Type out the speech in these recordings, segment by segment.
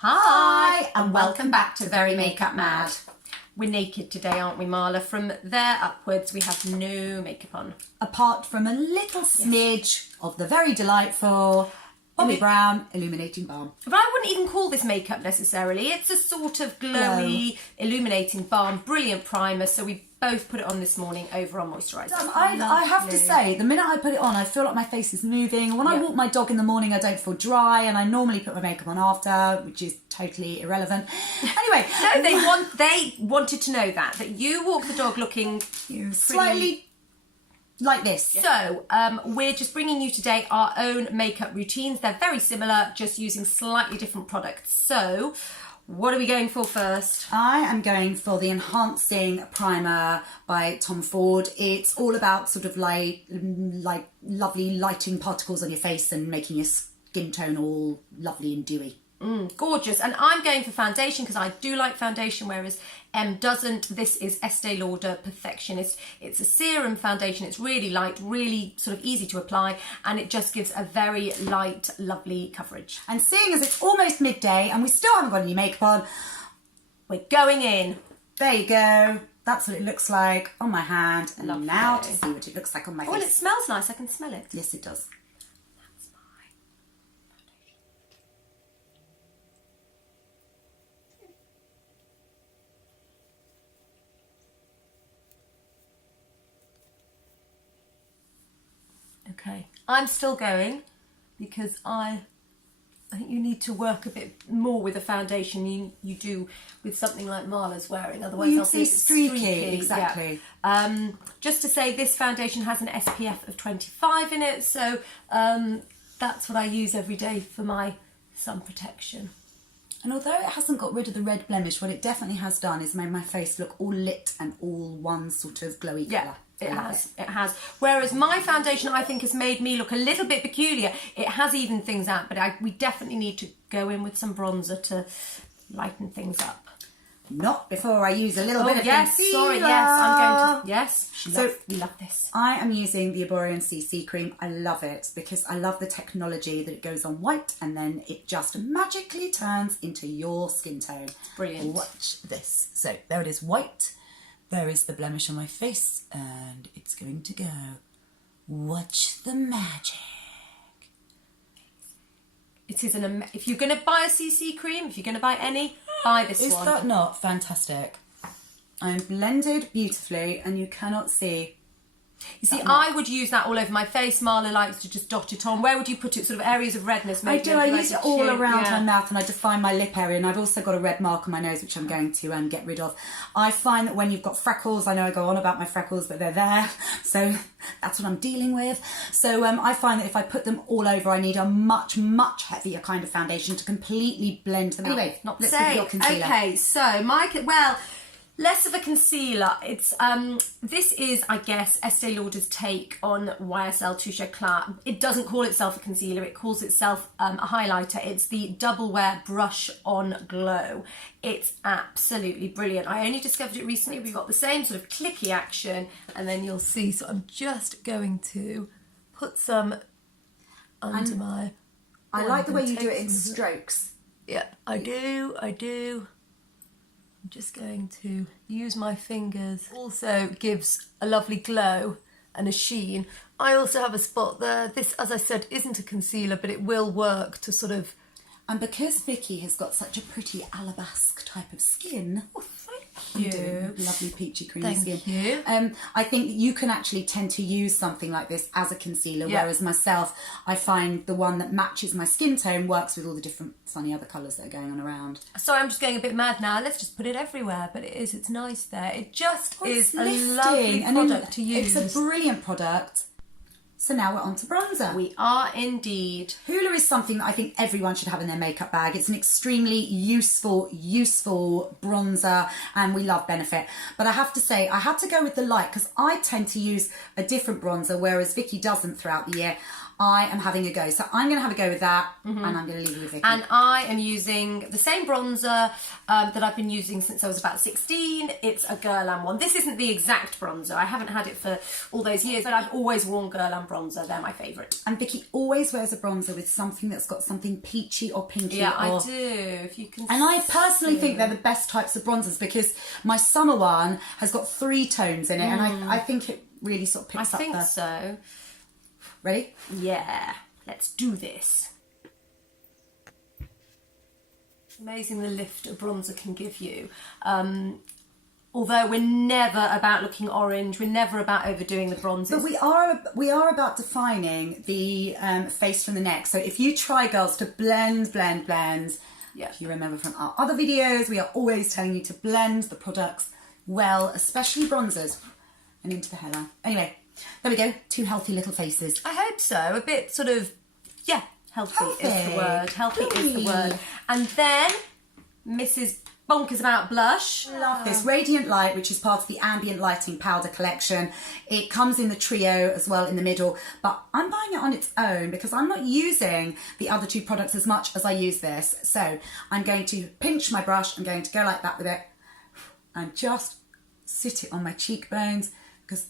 Hi, and welcome back to Very Makeup Mad. We're naked today, aren't we, Marla? From there upwards, we have no makeup on. Apart from a little smidge of the very delightful Bobbi Brown Illuminating Balm. But I wouldn't even call this makeup necessarily. It's a sort of glowy, illuminating balm, brilliant primer. So we both put it on this morning over our moisturiser. I have to say, the minute I put it on, I feel like my face is moving. When I walk my dog in the morning, I don't feel dry, and I normally put my makeup on after, which is totally irrelevant. Anyway, no, they wanted to know that you walk the dog looking slightly like this. So, we're just bringing you today our own makeup routines. They're very similar, just using slightly different products. So, what are we going for first? I am going for the Enhancing Primer by Tom Ford. It's all about sort of like lovely lighting particles on your face and making your skin tone all lovely and dewy. Gorgeous. And I'm going for foundation because I do like foundation, whereas M doesn't. This is Estee Lauder Perfectionist. It's a serum foundation. It's really light, really sort of easy to apply, and it just gives a very light, lovely coverage. And seeing as it's almost midday and we still haven't got any makeup on, we're going in. There you go. That's what it looks like on my hand. And Lovely. Now to see what it looks like on my face. Oh, and it smells nice. I can smell it. Yes, it does. Okay, I'm still going because I think you need to work a bit more with a foundation you do with something like Marla's wearing. Otherwise, Well, I'll see streaky. Exactly. Yeah. Just to say, this foundation has an SPF of 25 in it, so that's what I use every day for my sun protection. And although it hasn't got rid of the red blemish, what it definitely has done is made my face look all lit and all one sort of glowy colour. It has. Whereas my foundation, I think, has made me look a little bit peculiar. It has evened things out, but we definitely need to go in with some bronzer to lighten things up. Not before I use a little bit of concealer. Sorry, yes, I'm going to, yes. We love this. I am using the Erborian CC cream. I love it because I love the technology that it goes on white and then it just magically turns into your skin tone. Brilliant. Watch this. So there it is, white. There is the blemish on my face and it's going to go. Watch the magic. It is if you're going to buy a CC cream, if you're going to buy any, buy this one. Is that not fantastic? I'm blended beautifully and you cannot see. You see, I would use that all over my face. Marla likes to just dot it on. Where would you put it? Sort of areas of redness, maybe? I do. I use it all around my mouth and I define my lip area, and I've also got a red mark on my nose, which I'm going to get rid of. I find that when you've got freckles, I know I go on about my freckles, but they're there. So that's what I'm dealing with. So I find that if I put them all over, I need a much, much heavier kind of foundation to completely blend them. Anyway, let's look at your concealer. Okay, so less of a concealer. It's this is, I guess, Estee Lauder's take on YSL Touche Eclat. It doesn't call itself a concealer, it calls itself a highlighter. It's the Doublewear Brush On Glow. It's absolutely brilliant. I only discovered it recently. We've got the same sort of clicky action, and then you'll see. So I'm just going to put some under my... I like the way you do it in strokes. Yeah, I do. I'm just going to use my fingers. Also gives a lovely glow and a sheen. I also have a spot there. This, as I said, isn't a concealer, but it will work to sort of... And because Vicky has got such a pretty alabasque type of skin... Oh, thank you. Lovely peachy creamy skin. Thank you. I think you can actually tend to use something like this as a concealer, whereas myself, I find the one that matches my skin tone works with all the different funny other colours that are going on around. Sorry, I'm just going a bit mad now. Let's just put it everywhere, but it's nice there. It just is a lifting. lovely product to use. It's a brilliant product. So now we're on to bronzer. We are indeed. Hoola is something that I think everyone should have in their makeup bag. It's an extremely useful bronzer, and we love Benefit. But I have to say, I had to go with the Lite because I tend to use a different bronzer, whereas Vicky doesn't throughout the year. I am having a go. So I'm going to have a go with that, and I'm going to leave you with Vicky. And I am using the same bronzer that I've been using since I was about 16. It's a Guerlain one. This isn't the exact bronzer. I haven't had it for all those years, but I've always worn Guerlain bronzer. They're my favourite. And Vicky always wears a bronzer with something that's got something peachy or pinky. Yeah, I do, if you can And I personally think they're the best types of bronzers because my summer one has got 3 tones in it, and I think it really sort of picks up I think so. Ready? Yeah, let's do this. Amazing the lift a bronzer can give you. Although we're never about looking orange, we're never about overdoing the bronzes. But we are about defining the face from the neck. So if you try, girls, to blend, yeah. If you remember from our other videos, we are always telling you to blend the products well, especially bronzers, and into the hairline. Anyway, there we go. 2 healthy little faces. I hope so. A bit sort of, yeah, healthy is the word. Healthy is the word. And then Mrs. Bonkers about blush. Love this. Radiant Light, which is part of the Ambient Lighting Powder Collection. It comes in the trio as well in the middle, but I'm buying it on its own because I'm not using the other 2 products as much as I use this. So I'm going to pinch my brush. I'm going to go like that with it and just sit it on my cheekbones because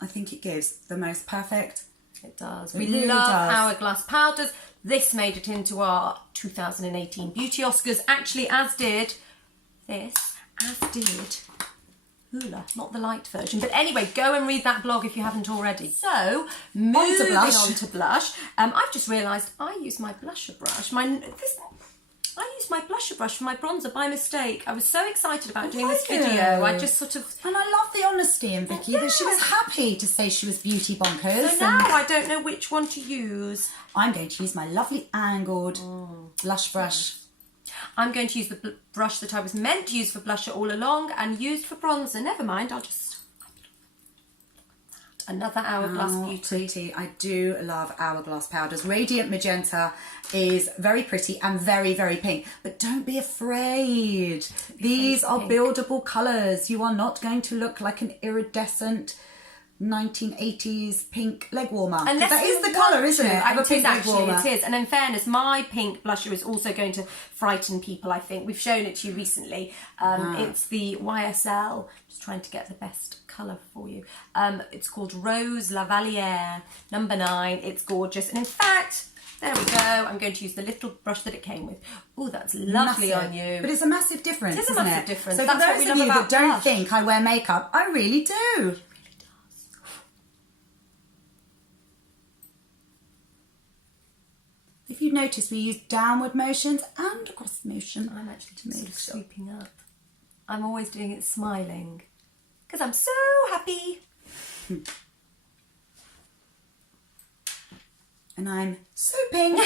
I think it gives the most perfect. It does. It We really love does. Hourglass powders. This made it into our 2018 Beauty Oscars, actually, as did this, as did Hoola, not the Lite version. But anyway, go and read that blog if you haven't already. So, moving on to blush. I've just realised I use my blusher brush. I used my blusher brush for my bronzer by mistake. I was so excited about doing this video. I just sort of... And I love the honesty in Vicky, that she was happy to say she was beauty bonkers. So now I don't know which one to use. I'm going to use my lovely angled blush brush. I'm going to use the brush that I was meant to use for blusher all along and used for bronzer. Never mind, I'll just... Another Hourglass beauty. Pretty. I do love Hourglass powders. Radiant Magenta is very pretty and very, very pink. But don't be afraid. These are buildable colours. You are not going to look like an iridescent 1980s pink leg warmer. And that is the colour, isn't it? It is actually, it is. And in fairness, my pink blusher is also going to frighten people, I think. We've shown it to you recently. It's the YSL. Just trying to get the best colour for you. It's called Rose Lavalliere, number 9. It's gorgeous. And in fact, there we go. I'm going to use the little brush that it came with. Oh, that's lovely massive. On you. But it's a massive difference, It is a isn't massive it? difference. So That's for what those we of love you about that don't blush. think I wear makeup, I really do. If you notice, we use downward motions and across motion. I'm actually just sort of sweeping up. I'm always doing it smiling because I'm so happy. And I'm soaping.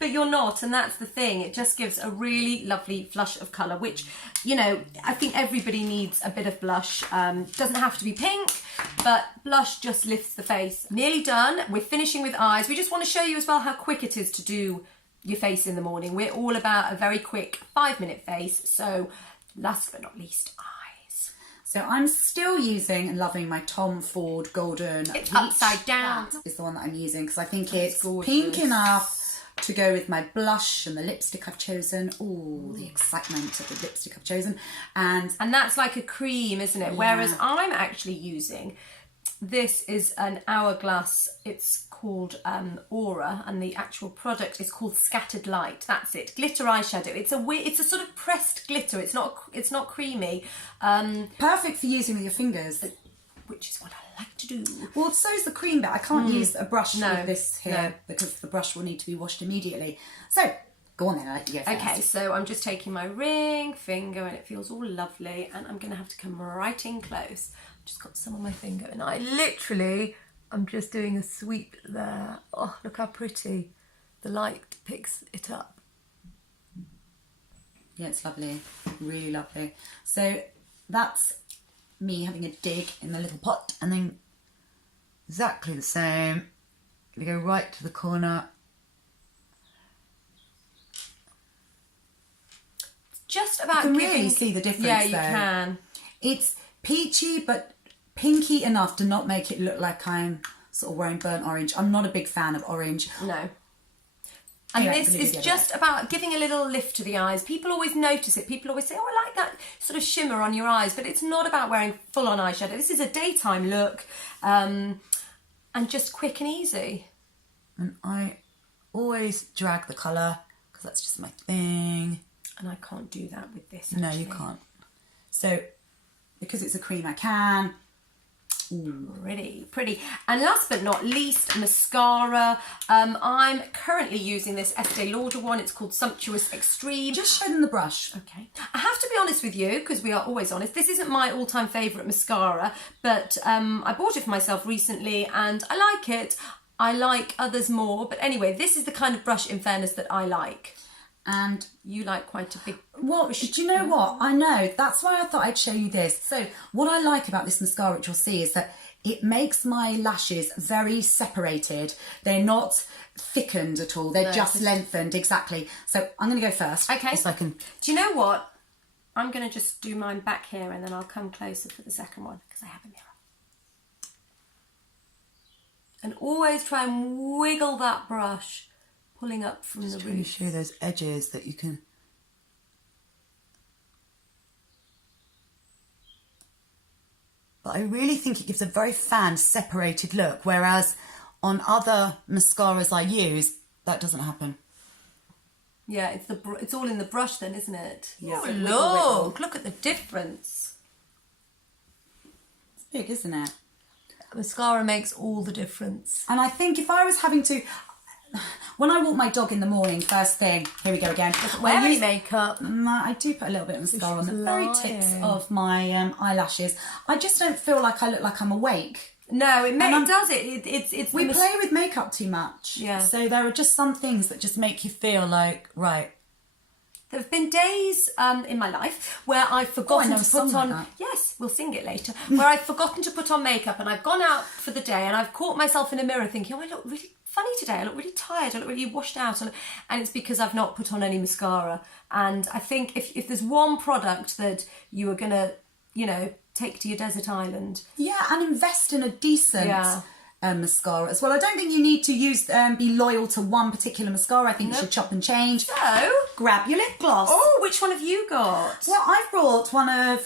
But you're not, and that's the thing. It just gives a really lovely flush of colour, which, you know, I think everybody needs a bit of blush. Doesn't have to be pink, but blush just lifts the face. Nearly done. We're finishing with eyes. We just want to show you as well how quick it is to do your face in the morning. We're all about a very quick 5-minute face. So last but not least, eyes. So I'm still using and loving my Tom Ford Golden It's Peach. upside down. That is the one that I'm using because I think it's gorgeous. pink enough to go with my blush and the lipstick I've chosen. Oh, the excitement of the lipstick I've chosen. And that's like a cream, isn't it? Yeah. Whereas I'm actually using, this is an Hourglass, it's called Aura, and the actual product is called Scattered Light. That's it. Glitter eyeshadow. It's a sort of pressed glitter. It's not creamy. Perfect for using with your fingers. Which is what I like to do. Well, so is the cream bit. I can't use a brush with this here because the brush will need to be washed immediately. So, go on then, I'll let you go first. Okay, so I'm just taking my ring finger and it feels all lovely, and I'm going to have to come right in close. I've just got some on my finger and I'm just doing a sweep there. Oh, look how pretty. The light picks it up. Yeah, it's lovely. Really lovely. So, that's me having a dig in the little pot, and then exactly the same. We go right to the corner. Just about you can really see the difference. Yeah, you though. can. It's peachy but pinky enough to not make it look like I'm sort of wearing burnt orange. I'm not a big fan of orange. No. And Anyway, this is just about giving a little lift to the eyes. People always notice it. People always say, oh, I like that sort of shimmer on your eyes. But it's not about wearing full-on eyeshadow. This is a daytime look and just quick and easy. And I always drag the colour because that's just my thing. And I can't do that with this, actually. No, you can't. So, because it's a cream, I can. Pretty. And last but not least, mascara. I'm currently using this Estee Lauder one. It's called Sumptuous Extreme. Just show them the brush. Okay. I have to be honest with you, because we are always honest. This isn't my all-time favourite mascara, but I bought it for myself recently and I like it. I like others more. But anyway, this is the kind of brush, in fairness, that I like. And you like quite a big... Well, do you know what? I know. That's why I thought I'd show you this. So what I like about this mascara, which you'll see, is that it makes my lashes very separated. They're not thickened at all. They're just lengthened, exactly. So I'm going to go first. Okay. So I can... Do you know what? I'm going to just do mine back here and then I'll come closer for the second one because I have a mirror. And always try and wiggle that brush. Pulling up from the trying to show those edges that you can... But I really think it gives a very fan-separated look, whereas on other mascaras I use, that doesn't happen. Yeah, it's all in the brush then, isn't it? Yeah. Oh, look at the difference. It's big, isn't it? Mascara makes all the difference. And I think if I was having to... When I walk my dog in the morning, first thing, here we go again. Wear any makeup? I do put a little bit of mascara on the very tips of my eyelashes. I just don't feel like I look like I'm awake. No, it does it. It's we play with makeup too much. Yeah. So there are just some things that just make you feel like, right. There have been days in my life where I've forgotten to put on... Like yes, we'll sing it later. Where I've forgotten to put on makeup and I've gone out for the day and I've caught myself in a mirror thinking, oh, I look really funny today. I look really tired. I look really washed out. And it's because I've not put on any mascara. And I think if there's one product that you are going to, take to your desert island... Yeah, and invest in a decent... mascara as well. I don't think you need to be loyal to one particular mascara. I think you should chop and change. So, grab your lip gloss. Oh, which one have you got? Well, I've brought one of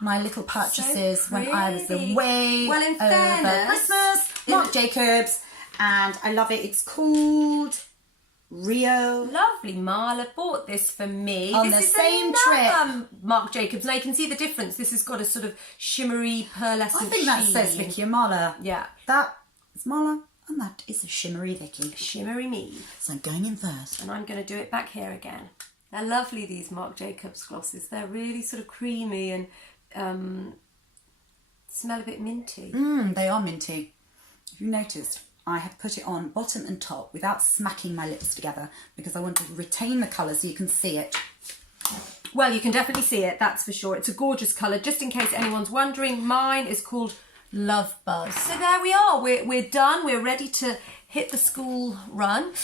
my little purchases when I was away over Christmas. Marc Jacobs, and I love it. It's called Rio. Lovely. Marla bought this for me. On the same trip. Marc Jacobs. Now you can see the difference. This has got a sort of shimmery, pearlescent I think that says Vicky and Marla. Yeah. That is Marla, and that is a shimmery Vicky. Shimmery me. So I'm going in first. And I'm going to do it back here again. They're lovely, these Marc Jacobs glosses. They're really sort of creamy and smell a bit minty. They are minty. Have you noticed? I have put it on bottom and top without smacking my lips together because I want to retain the colour so you can see it. Well, you can definitely see it, that's for sure. It's a gorgeous colour. Just in case anyone's wondering, mine is called Love Buzz. So there we are. We're done. We're ready to hit the school run.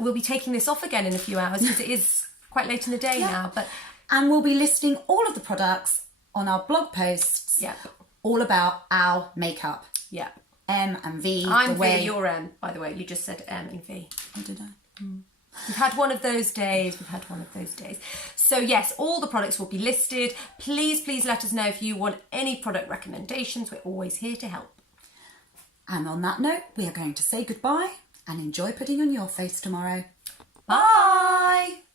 We'll be taking this off again in a few hours because it is quite late in the day now. And we'll be listing all of the products on our blog posts all about our makeup. Yeah. M and V. I'm V, you're M, by the way. You just said M and V. Oh, did I? We've had one of those days. So yes, all the products will be listed. Please let us know if you want any product recommendations. We're always here to help. And on that note, we are going to say goodbye and enjoy putting on your face tomorrow. Bye!